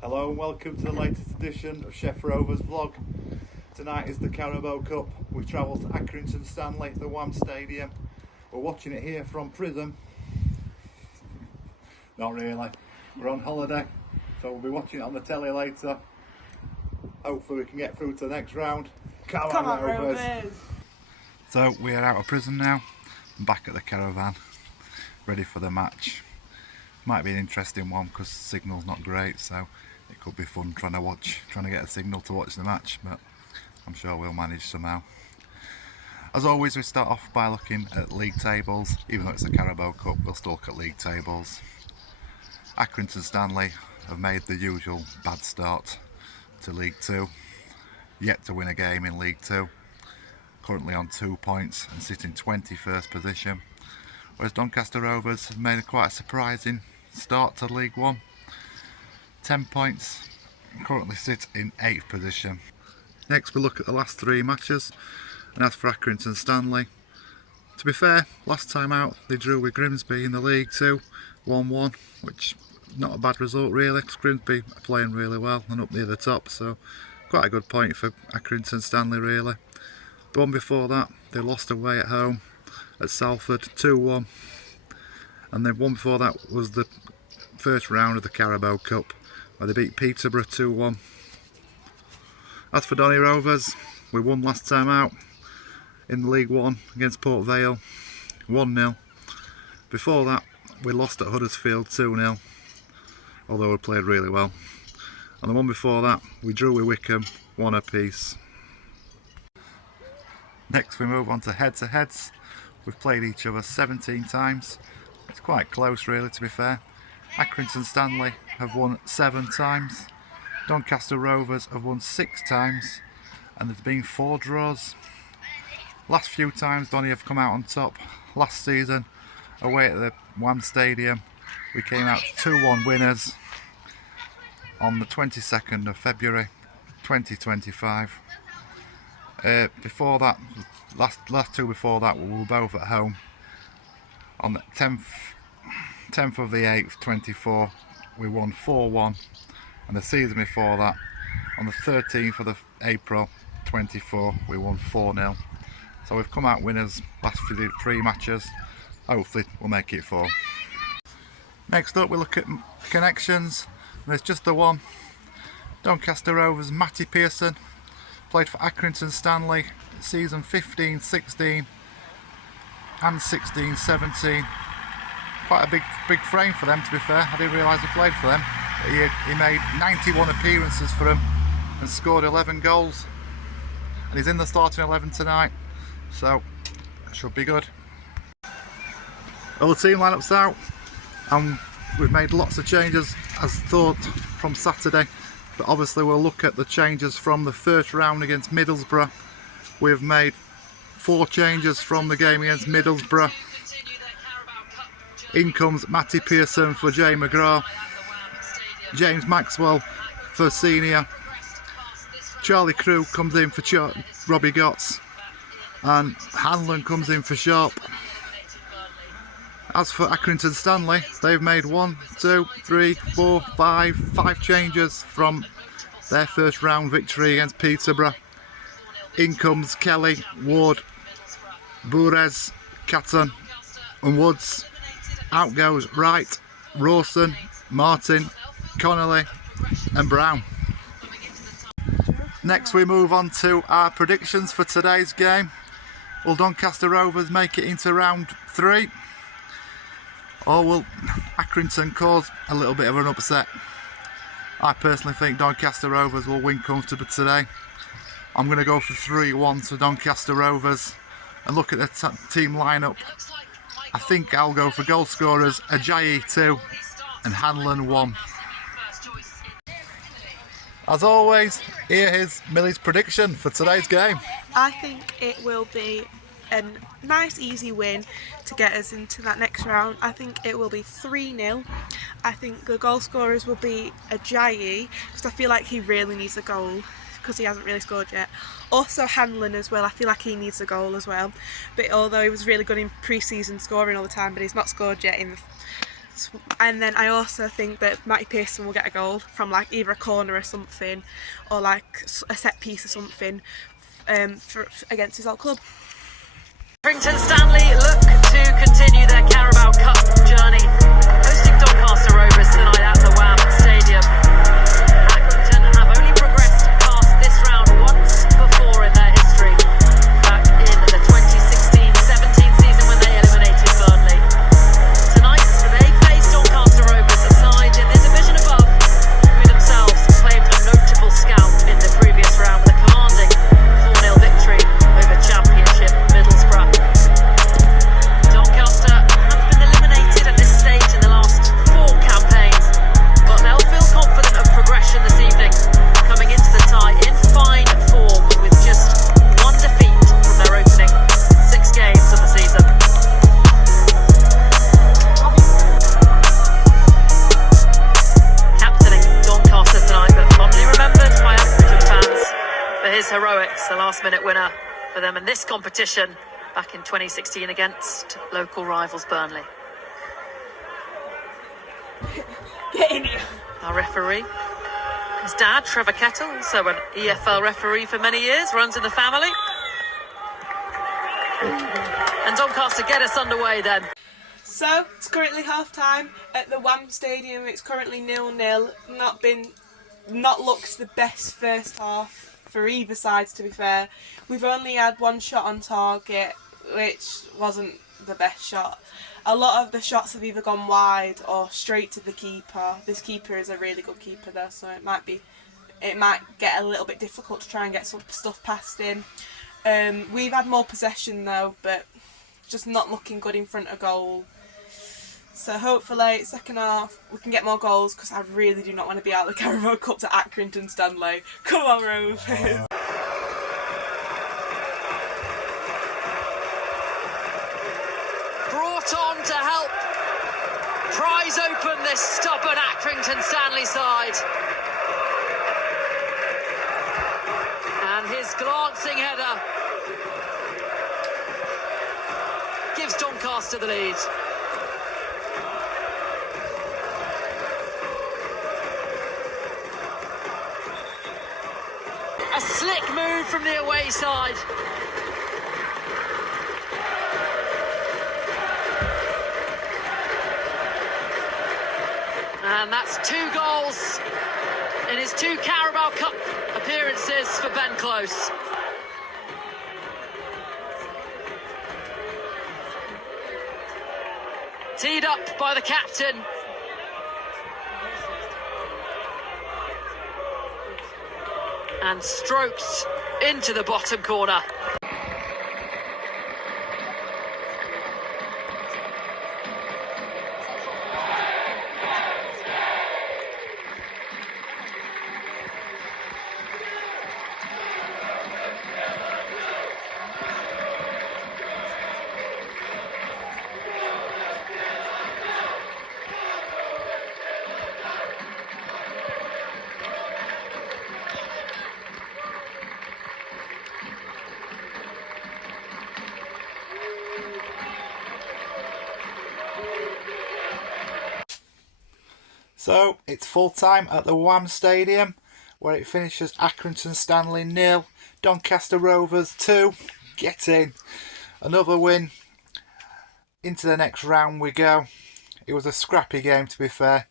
Hello and welcome to the latest edition of Chef Rover's vlog. Tonight is the Carabao Cup. We travel to Accrington Stanley, the WAM Stadium. We're watching it here from prison. Not really. We're on holiday, so we'll be watching it on the telly later. Hopefully we can get through to the next round. Come on, Rovers! So we are out of prison now, and back at the caravan, ready for the match. Might be an interesting one because the signal's not great, so it could be fun trying to get a signal to watch the match, but I'm sure we'll manage somehow. As always, we start off by looking at league tables. Even though it's a Carabao Cup, we'll still look at league tables. Accrington Stanley have made the usual bad start to League 2, yet to win a game in League 2, currently on 2 points and sitting 21st position, whereas Doncaster Rovers have made quite a surprising start to League 1, 10 points, and currently sit in 8th position. Next we look at the last 3 matches, and as for Accrington Stanley, to be fair, last time out they drew with Grimsby in the League 2, 1-1, which not a bad result really, because Grimsby are playing really well and up near the top, so quite a good point for Accrington Stanley really. The one before that, they lost away at home at Salford 2-1, and then one before that was the first round of the Carabao Cup where they beat Peterborough 2-1. As for Donny Rovers, we won last time out in League 1 against Port Vale 1-0. Before that we lost at Huddersfield 2-0, although we played really well, and the one before that we drew with Wickham 1 apiece. Next we move on to head-to-heads. We've played each other 17 times. It's quite close really, to be fair. Accrington Stanley have won 7 times. Doncaster Rovers have won 6 times, and there's been 4 draws. Last few times Donny have come out on top. Last season, away at the WAM Stadium, we came out 2-1 winners on the 22nd of February 2025. Before that, last 2 before that, we were both at home. On the 10th of the 8th, 24, we won 4-1, and the season before that, on the 13th of the April 24, we won 4-0. So we've come out winners last 3 matches. Hopefully we'll make it 4. Next up we look at connections, and there's just the one. Doncaster Rovers Matty Pearson played for Accrington Stanley season 15-16 and 16-17. Quite a big frame for them, to be fair. I didn't realise he played for them. He made 91 appearances for them and scored 11 goals. And he's in the starting 11 tonight, so it should be good. All the team lineup's out, and we've made lots of changes as thought from Saturday. But obviously we'll look at the changes from the first round against Middlesbrough. We've made 4 changes from the game against Middlesbrough. In comes Matty Pearson for Jay McGraw, James Maxwell for Senior, Charlie Crew comes in for Robbie Gotts, and Hanlon comes in for Sharp. As for Accrington Stanley, they've made 5 changes from their first round victory against Peterborough. In comes Kelly, Ward, Bourez, Catton and Woods. Out goes Wright, Rawson, Martin, Connolly and Brown. Next we move on to our predictions for today's game. Will Doncaster Rovers make it into round 3? Or will Accrington cause a little bit of an upset? I personally think Doncaster Rovers will win comfortably today. I'm going to go for 3-1 to Doncaster Rovers. And look at the team lineup. I think I'll go for goal scorers Ajayi 2 and Hanlon 1. As always, here is Millie's prediction for today's game. I think it will be a nice easy win to get us into that next round. I think it will be 3-0. I think the goal scorers will be Ajayi, because I feel like he really needs a goal because he hasn't really scored yet. Also Hanlon as well, I feel like he needs a goal as well. But although he was really good in pre-season scoring all the time, but he's not scored yet in the And then I also think that Matty Pearson will get a goal from like either a corner or something, or like a set piece or something, against his old club. Accrington Stanley look to continue their Carabao Cup journey, hosting Doncaster Rovers tonight at the WAM Stadium. Accrington have only progressed past this round once before in their history, back in the 2016-17 season when they eliminated Burnley. Tonight they face Doncaster Rovers, a side in the division above, who themselves claimed a notable scalp in the previous round with a commanding 4-0 victory over Championship Middlesbrough. Doncaster have been eliminated at this stage in the last 4 campaigns, but they'll feel confident of progression this evening, coming into the tie in fine form with just 1 defeat from their opening 6 games of the season. Captaining Doncaster tonight, but fondly remembered by Accrington fans for his heroics, the last-minute winner for them in this competition back in 2016 against local rivals Burnley. Get in here. Our referee, his dad, Trevor Kettle, also an EFL referee for many years, runs in the family. And Doncaster get us underway then. So it's currently half time at the WAM Stadium. It's currently 0-0. Not looked the best first half for either side, to be fair. We've only had 1 shot on target, which wasn't the best shot. A lot of the shots have either gone wide or straight to the keeper. This keeper is a really good keeper though, so it might get a little bit difficult to try and get some stuff past him. We've had more possession though, but just not looking good in front of goal. So hopefully, second half, we can get more goals, because I really do not want to be out of the Carabao Cup to Accrington Stanley. Come on, Rovers! Brought on to help prise open this stubborn Accrington Stanley side. And his glancing header gives Doncaster the lead. A slick move from the away side. And that's 2 goals in his 2 Carabao Cup appearances for Ben Close. Teed up by the captain. And stroked into the bottom corner. So it's full time at the WAM Stadium, where it finishes Accrington Stanley 0, Doncaster Rovers 2. Get in. Another win. Into the next round we go. It was a scrappy game, to be fair.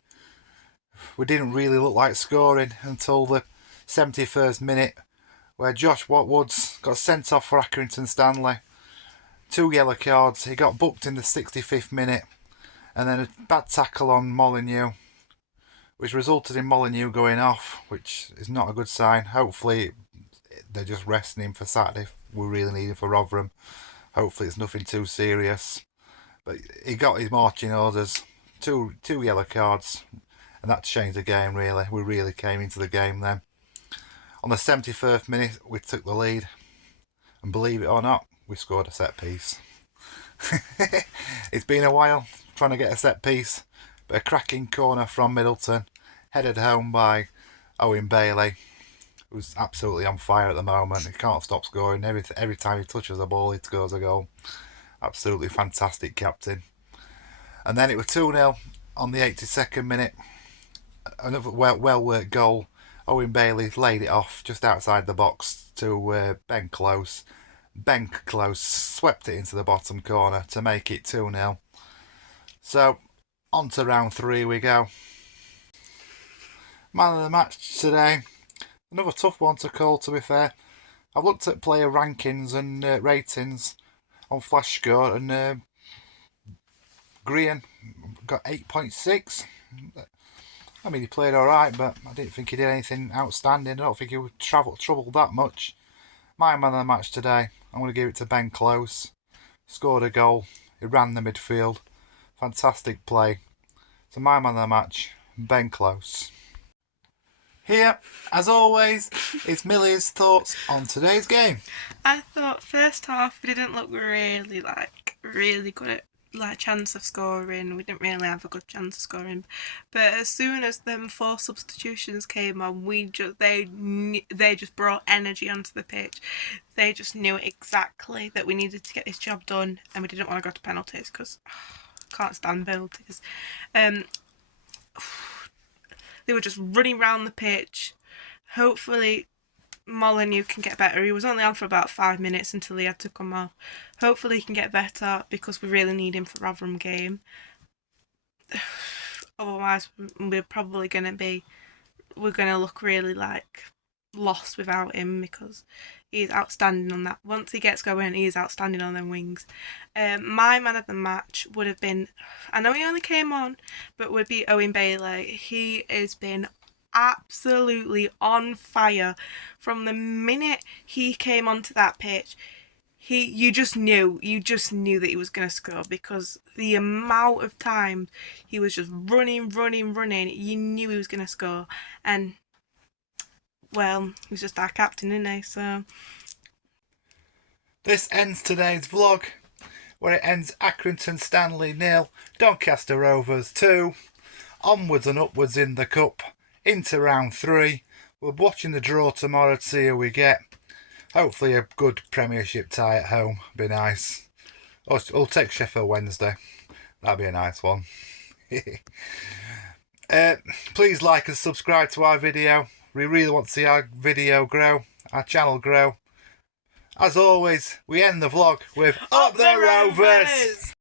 We didn't really look like scoring until the 71st minute, where Josh Watwoods got sent off for Accrington Stanley. 2 yellow cards. He got booked in the 65th minute, and then a bad tackle on Molyneux, which resulted in Molyneux going off, which is not a good sign. Hopefully they're just resting him for Saturday. We really need him for Rotherham. Hopefully it's nothing too serious. But he got his marching orders. Two yellow cards, and that changed the game really. We really came into the game then. On the 71st minute we took the lead, and believe it or not, we scored a set piece. It's been a while trying to get a set piece. But a cracking corner from Middleton, headed home by Owen Bailey, who's absolutely on fire at the moment. He can't stop scoring. Every time he touches the ball, he scores a goal. Absolutely fantastic captain. And then it was 2-0 on the 82nd minute, another well worked goal. Owen Bailey laid it off just outside the box to Ben Close. Ben Close swept it into the bottom corner to make it 2-0. So, on to round 3 we go. Man of the match today. Another tough one to call, to be fair. I've looked at player rankings and ratings on Flash Score, and Green got 8.6. I mean, he played alright, but I didn't think he did anything outstanding. I don't think he would troubled that much. My man of the match today, I'm going to give it to Ben Close. Scored a goal. He ran the midfield. Fantastic play. So my man of the match, Ben Close. Here, as always, is Millie's thoughts on today's game. I thought first half we didn't look really good at chance of scoring. We didn't really have a good chance of scoring, but as soon as them 4 substitutions came on, they just brought energy onto the pitch. They just knew exactly that we needed to get this job done, and we didn't want to go to penalties because I can't stand penalties. They were just running around the pitch. Hopefully Molyneux can get better. He was only on for about 5 minutes until he had to come off. Hopefully he can get better because we really need him for Rotherham game. Otherwise we're probably going to look really lost without him, because he's outstanding on that. Once he gets going, he is outstanding on them wings. My man of the match would have been, I know he only came on, but would be Owen Bailey. He has been absolutely on fire from the minute he came onto that pitch. You just knew that he was going to score, because the amount of time he was just running, you knew he was going to score. And well, he's just our captain, isn't he? So this ends today's vlog, where it ends Accrington Stanley 0, Doncaster Rovers 2. Onwards and upwards in the cup, into round 3. We're watching the draw tomorrow to see who we get. Hopefully a good Premiership tie at home, be nice. We'll take Sheffield Wednesday, that'd be a nice one. Please like and subscribe to our video. We really want to see our video grow, our channel grow. As always, we end the vlog with Up the Rovers!